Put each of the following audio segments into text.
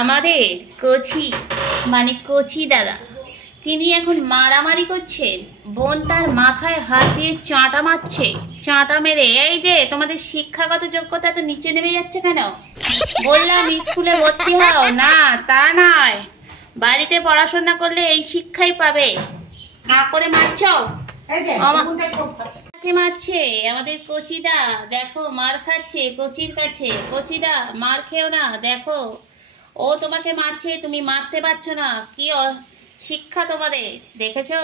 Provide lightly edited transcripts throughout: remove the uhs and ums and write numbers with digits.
আমাদের কচি মানে কচি দাদা তিনি এখন মারামারি করছেন। বোন তার মাথায় হাত দিয়ে চাঁটা মারছে, চাঁটা মেরে। এই যে তোমাদের শিক্ষাগত যোগ্যতা তো নিচে নেমে যাচ্ছে কেন? বললাম স্কুলে ভর্তি হও, না তা নয়, বাড়িতে পড়াশোনা করলে এই শিক্ষাই পাবে। হা করে মারছ, মারছে আমাদের কচিদা। দেখো মার খাচ্ছে কচির কাছে। কচিদা মার খেও না, দেখো ও তোমাকে মারছে, তুমি মারতে পারছো না। কি শিক্ষা তোমাদের দেখেছো?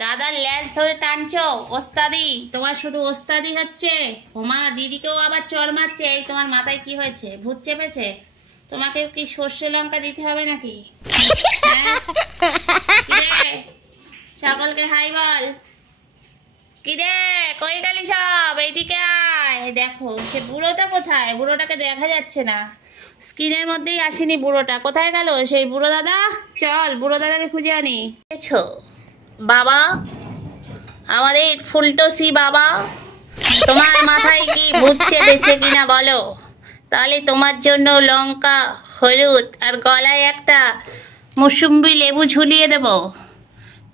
দাদার ল্যাজ ধরে টানছো, ওস্তাদি। তোমার শুধু ওস্তাদি হচ্ছে। ওমা দিদিকেও আবার চড় মারছে। এই তোমার মাথায় কি হয়েছে? ভূত চেপেছে? তোমাকে কি সর্ষে লঙ্কা দিতে হবে নাকি? হ্যাঁ সকলকে হাই বল। কিরে কই গেলি সব? এইদিকে আয়। দেখো সে বুড়োটা কোথায়? বুড়োটাকে দেখা যাচ্ছে না, স্ক্রিনের মধ্যেই আসেনি বুড়োটা। কোথায় গেল সেই বুড়ো দাদা? চল বুড়ো দাদাকে খুঁজে আনি। বাবা, আমাদের ফুলটসি বাবা, তোমার মাথায় কি ভূত চেপেছে কিনা বলো, তাহলে তোমার জন্য লঙ্কা, হলুদ আর গলায় একটা মুসুম্বি লেবু ঝুলিয়ে দেব।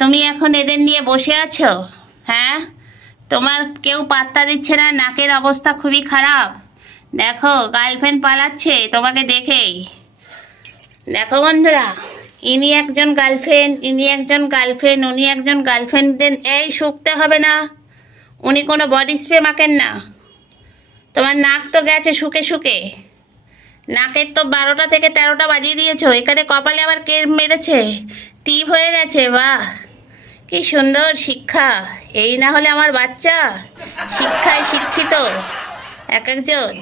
তুমি এখন এদের নিয়ে বসে আছো? হ্যাঁ, তোমার কেউ পাত্তা দিচ্ছে না, নাকের অবস্থা খুবই খারাপ। দেখো গার্লফ্রেন্ড পালাচ্ছে তোমাকে দেখেই। দেখো বন্ধুরা, ইনি একজন গার্লফ্রেন্ড, ইনি একজন গার্লফ্রেন্ড, উনি একজন গার্লফ্রেন্ড। এই শুকতে হবে না, উনি কোনো বডি স্প্রে মাখেন না। তোমার নাক তো গেছে শুকে শুকে, নাকের তো 12টা থেকে 13টা বাজিয়ে দিয়েছো। এখানে কপালে আবার কে মেরেছে? টিপ হয়ে গেছে। বাহ, কি সুন্দর শিক্ষা! এই না হলে আমার বাচ্চা শিক্ষায় শিক্ষিত এক একজন।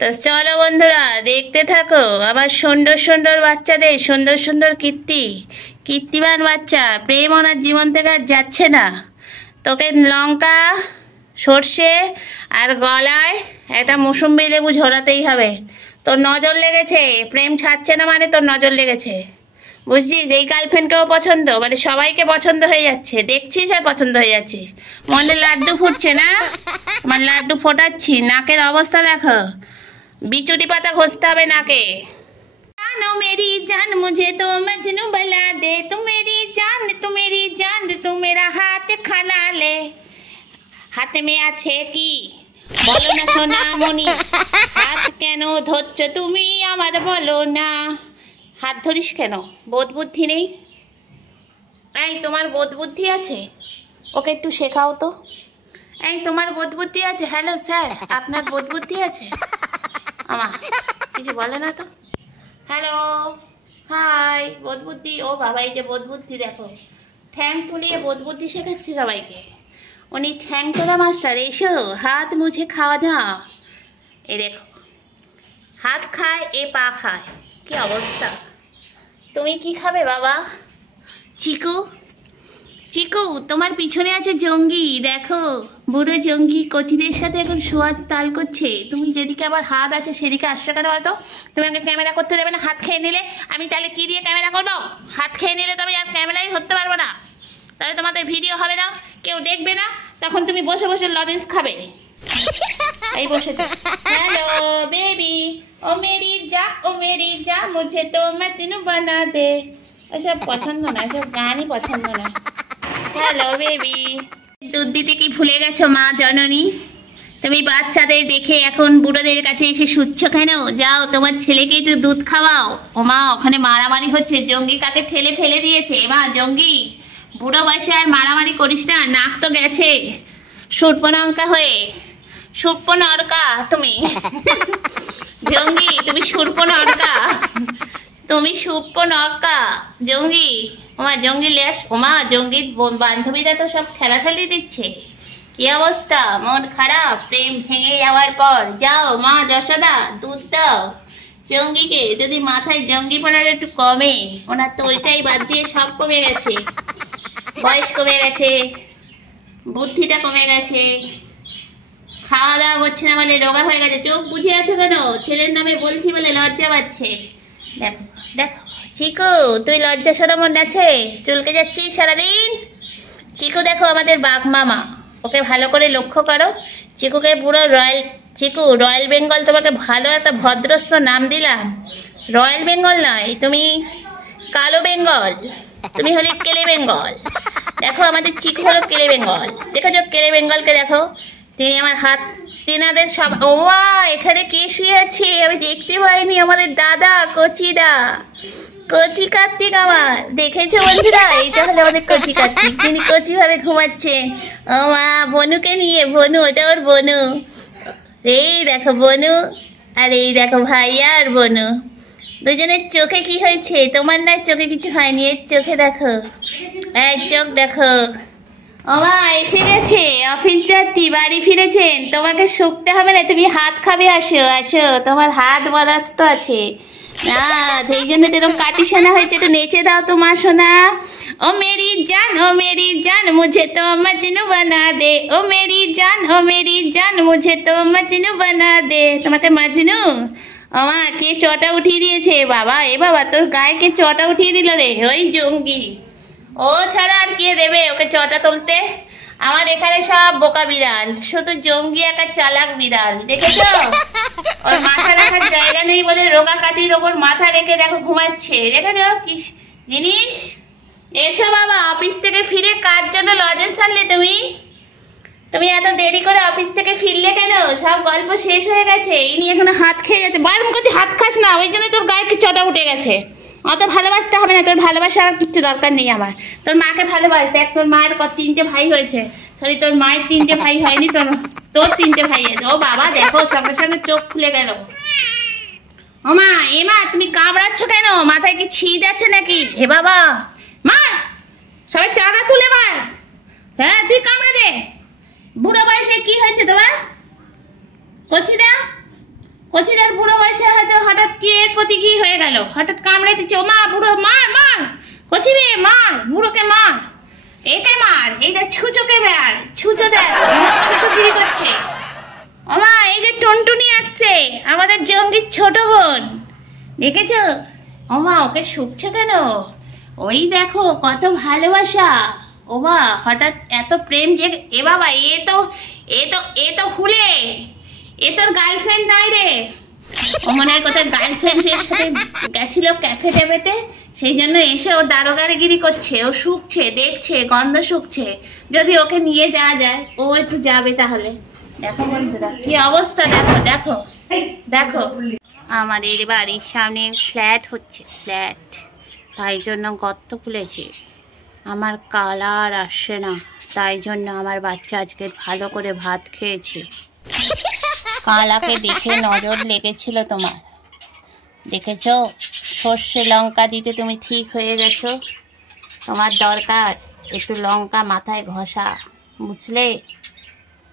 তো চলো বন্ধুরা দেখতে থাকো আমার সুন্দর সুন্দর বাচ্চাদের সুন্দর সুন্দর কীর্তিমান বাচ্চা। প্রেম ওনার জীবন থেকে আর যাচ্ছে না। তোকে লঙ্কা, সর্ষে আর গলায় একটা মৌসুম্বি লেবু ঝোলাতেই হবে। তোর নজর লেগেছে, প্রেম ছাড়ছে না মানে তোর নজর লেগেছে, বুঝছিস? এই গার্লফ্রেন্ডকেও পছন্দ, মানে সবাইকে পছন্দ হয়ে যাচ্ছে, দেখছিস আর পছন্দ হয়ে যাচ্ছিস। মনে লাড্ডু ফুটছে না? আমার লাড্ডু ফোটাচ্ছি। নাকের অবস্থা দেখো, বিচুটি পাতা ঘষতে হবে নাকে। জানো মেরি জান মুঝে তো মজনু বলা দে, তু মেরি জান তু মেরি জান তু মেরা হাত খানা লে। হাতে মে আছে কি বলো না সোনামণি, হাত কেন ধরছো তুমি আমার বলো না। হাত ধরিস কেন? বোধ বুদ্ধি নেই? এই তোমার বোধ বুদ্ধি আছে? ওকে একটু শেখাও তো। এই তোমার বোধ বুদ্ধি আছে? হ্যালো স্যার, আপনার বোধ বুদ্ধি আছে? আমা কিছু বলে না তো। হ্যালো, হাই, বোধ বুদ্ধি। ও বাবা, এই যে বোধ বুদ্ধি দেখো, ঠ্যাং ফুলিয়ে বোধ বুদ্ধি শেখাচ্ছে সবাইকে। উনি ঠ্যাং তোলা মাস্টার। এসো হাত মুছে খাওয়া দাও। এই দেখো, হাত খায় এ পা খায়, কি অবস্থা। তুমি কি খাবে বাবা? চিকু, চিকু তোমার পিছনে আছে জঙ্গি। দেখো বুড়ো জঙ্গি কচিদের সাথে এখন শোয়ার তাল করছে। তুমি যেদিকে আবার হাত আছে সেদিকে আসছো কেন বলতো? তুমি আমাকে ক্যামেরা করতে দেবে না? হাত খেয়ে নিলে আমি তাহলে কি দিয়ে ক্যামেরা করবো? হাত খেয়ে নিলে তবে আর ক্যামেরাই ধরতে পারবো না, তাহলে তোমাদের ভিডিও হবে না, কেউ দেখবে না। তখন তুমি বসে বসে লজেন্স খাবে। এই বসেছে। হ্যালো বেবি, ও মেরি যা মুঝে তো মজনু বানা দে। এসব পছন্দ না, এসব গানই পছন্দ না। হ্যালো বেবি, দুধ দিতে কি ভুলে গেছো মা জননী? তুমি বাচ্চাদের দেখে এখন বুড়োদের কাছে এসে শুচ্ছ কেন? যাও তোমার ছেলেকে একটু দুধ খাওয়াও। ও মা, ওখানে মারামারি হচ্ছে। জঙ্গি কাকে ঠেলে ফেলে দিয়েছে। মা জঙ্গি, বুড়ো বয়সে আর মারামারি করিস না, নাক তো গেছে সুর্পনঙ্কা হয়ে। সুর্পনরকা তুমি জঙ্গি, তুমি সুর্পনরকা, তুমি সুর্পনরকা জঙ্গি। ওমা জঙ্গি লেস। ওমা জঙ্গির বান্ধবীরা তো সব ঠেলাঠেলি দিচ্ছে। কি অবস্থা, মন খারাপ প্রেম ভেঙে যাওয়ার পর? যাও মা যশোদা দুধ দাও জঙ্গিকে। যদি মাথায় জঙ্গিপনার একটু কমে, ওনার তো ওইটাই বাদ দিয়ে সব কমে গেছে। বয়স কমে গেছে, বুদ্ধিটা কমে গেছে, খাওয়া দাওয়া করছে না বলে রোগা হয়ে গেছে। চোখ বুঝে আছো কেন? ছেলের নামে বলছি বলে লজ্জা পাচ্ছে। দেখো দেখো চিকু, তুই লজ্জা সরম আছে? চুলকে যাচ্ছিস সারাদিন। চিকু দেখো আমাদের বাঘ মামা, ওকে ভালো করে লক্ষ্য করো। চিকুকে পুরো রয়্যাল চিকু, রয়্যাল বেঙ্গল তোমাকে ভালো একটা ভদ্রস্থ নাম দিলাম। রয়্যাল বেঙ্গল নয়, তুমি কালো বেঙ্গল, তুমি হলে কেলে বেঙ্গল। দেখো আমাদের চিকু হলো কেলে বেঙ্গল, দেখেছো কেলে বেঙ্গলকে দেখো। তিনি আমার হাত, তেনাদের সব, ও এখানে কে শুয়ে আছে আমি দেখতে পাইনি, আমাদের দাদা কচিদা, কচি কার্তিক আমার, দেখেছো বন্ধুরা? এইটা হলো আমাদের কচি কার্তিক, তিনি কচি ভাবে ঘুমাচ্ছেন। ও মা, বনুকে নিয়ে, বনু, ওটা ওর বনু। এই দেখো বনু, আর এই দেখো ভাইয়া আর বনু। দুজনের চোখে কি হয়েছে? তোমার না চোখে কিছু হয়নি, এর চোখে দেখো, এই চোখ দেখো। ও মা এসে গেছে, অফিস যাত্রী বাড়ি ফিরেছেন, তোমাকে শুকতে হবে না, তুমি হাত খাবে, আসো আসো, তোমার হাত বরাস্ত আছে না, সেই জন্য তো এরকম কাটি সোনা হয়েছে। একটু নেচে দাও তো মা সোনা। ও মেরি জান, ও মেরি জান, মুঝে তো মজনু বানা দে, ও মেরি জান, ও মেরি জান, মুঝে তো মজনু বানা দে। তোমাকে মজনু? ও মা, কে চটা উঠিয়ে দিয়েছে বাবা? এ বাবা, তোর গায়ে কে চটা উঠিয়ে দিল রে? ওই জঙ্গি, ও ছাড়া আর কে দেবে ওকে চটা তুলতে? আমার এখানে সব বোকা বিড়াল, শুধু জঙ্গি একা চালাক বিড়াল, দেখেছো? ওর মাথা রাখার জায়গা নেই বলে রোগা কাঠির ওপর মাথা রেখে দেখো ঘুমাচ্ছে, দেখেছো কি জিনিস? এসো বাবা, অফিস থেকে ফিরে কার জন্য লজেন্স আনলে তুমি? তুমি এত দেরি করে অফিস থেকে ফিরলে কেন? সব গল্প শেষ হয়ে গেছে, ইনি এখনো হাত খেয়ে গেছে। বারণ করছি হাত খাস না, ওই জন্য তোর গায়ে কি চটা উঠে গেছে। অত ভালোবাসতে হবে না, তোর ভালোবাসা আর কিচ্ছু দরকার নেই আমার। তোর মাকে ভালোবাস, দেখ তোর মায়ের 3টে ভাই হয়েছে, সরি তোর মায়ের 3টে ভাই হয়নি, তোর 3টে ভাই হয়েছে। ও বাবা দেখো, সঙ্গে সঙ্গে চোখ খুলে গেল। ও মা, এ মা তুমি কামড়াচ্ছ কেন? মাথায় কি ছিদ আছে নাকি? হে বাবা, মার, সবাই চাঁদা তুলে মার। হ্যাঁ তুই কামড়ে দে। বুড়ো বয়সে কি হয়েছে তোমার? কচিদা, কচিদার বুড়ো বয়সে হয়তো হঠাৎ কি এর প্রতি কি হয়ে গেল, হঠাৎ কামড়ে দিচ্ছে। ও মা, বুড়ো মার, মার, কচি রে মার, বুড়োকে মার, একে মার, এই যে ছুঁচোকে মার, ছুঁচো দেখ, ছুঁচোগিরি করছে। ও মা, এই যে টুনটুনি আসছে, আমাদের জঙ্গির ছোট বোন, দেখেছো? ও মা, ওকে শুকছে কেন? ওই দেখো কত ভালোবাসা। ও মা, হঠাৎ এত প্রেম যে, এ বাবা, এ তো হুলে, এ তোর গার্লফ্রেন্ড নয় রে। ও মনে হয় কোথায় গার্লফ্রেন্ডের সাথে গেছিল ক্যাফে টেবেতে, সেই জন্য এসে ও দারোগারগিরি করছে, ও শুকছে, দেখছে গন্ধ শুকছে। যদি ওকে নিয়ে যাওয়া যায়, ও একটু যাবে তাহলে। দেখো বন্ধুরা কি অবস্থা, দেখো দেখো দেখো। আমাদের বাড়ির সামনে ফ্ল্যাট হচ্ছে, ফ্ল্যাট, তাই জন্য গর্ত খুলেছে। আমার কালার আসছে না, তাই জন্য আমার বাচ্চা আজকে ভালো করে ভাত খেয়েছে। কালাকে দেখে নজর লেগেছিল তোমার, দেখেছো? সর্ষে লঙ্কা দিতে তুমি ঠিক হয়ে গেছো। তোমার দরকার একটু লঙ্কা মাথায় ঘষা, বুঝলে?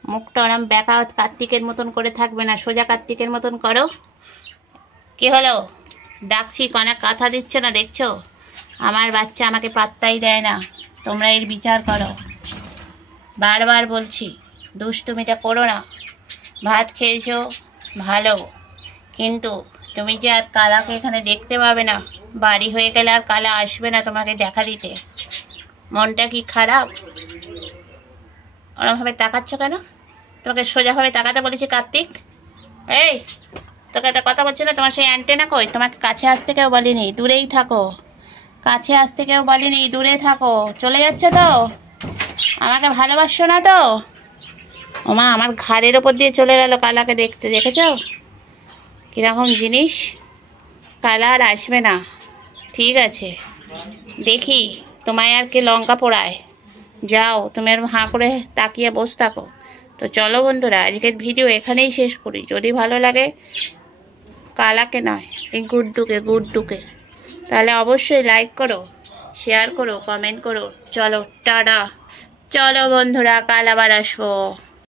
মুখটা ওরম ব্যাকা কার্তিকের মতন করে থাকবে না, সোজা কার্তিকের মতন করো। কি হলো? ডাকছি কনা কথা দিচ্ছে না, দেখছো? আমার বাচ্চা আমাকে পাত্তাই দেয় না, তোমরা এর বিচার করো। বারবার বলছি দুষ্টুমিটা করো না। ভাত খেয়েছো ভালো, কিন্তু তুমি যে আর কালাকে এখানে দেখতে পাবে না, বাড়ি হয়ে গেলে আর কালা আসবে না তোমাকে দেখা দিতে। মনটা কি খারাপ? ওরমভাবে তাকাচ্ছ কেন? তোমাকে সোজাভাবে তাকাতে বলেছি কার্তিক। এই তোকে একটা কথা বলছি না, তোমার সেই অ্যান্টেনা কই? তোমাকে কাছে আসতে কেউ বলেনি, দূরেই থাকো। কাছে আসতে কেউ বলেনি, দূরে থাকো। চলে যাচ্ছে তো? আমাকে ভালোবাসছো না তো? ওমা, আমার ঘাড়ের ওপর দিয়ে চলে গেল কালাকে দেখতে, দেখেছো কীরকম জিনিস? কালা আর আসবে না, ঠিক আছে? দেখি তোমায় আর কে লঙ্কা পোড়ায়। যাও, তুমি আর হাঁ করে তাকিয়ে বসে থাকো। তো চলো বন্ধুরা, আজকের ভিডিও এখানেই শেষ করি। যদি ভালো লাগে, কালাকে নয় এই গুড্ডুকে, তাহলে অবশ্যই লাইক করো, শেয়ার করো, কমেন্ট করো। চলো টাটা, চলো বন্ধুরা, কাল আবার আসবো।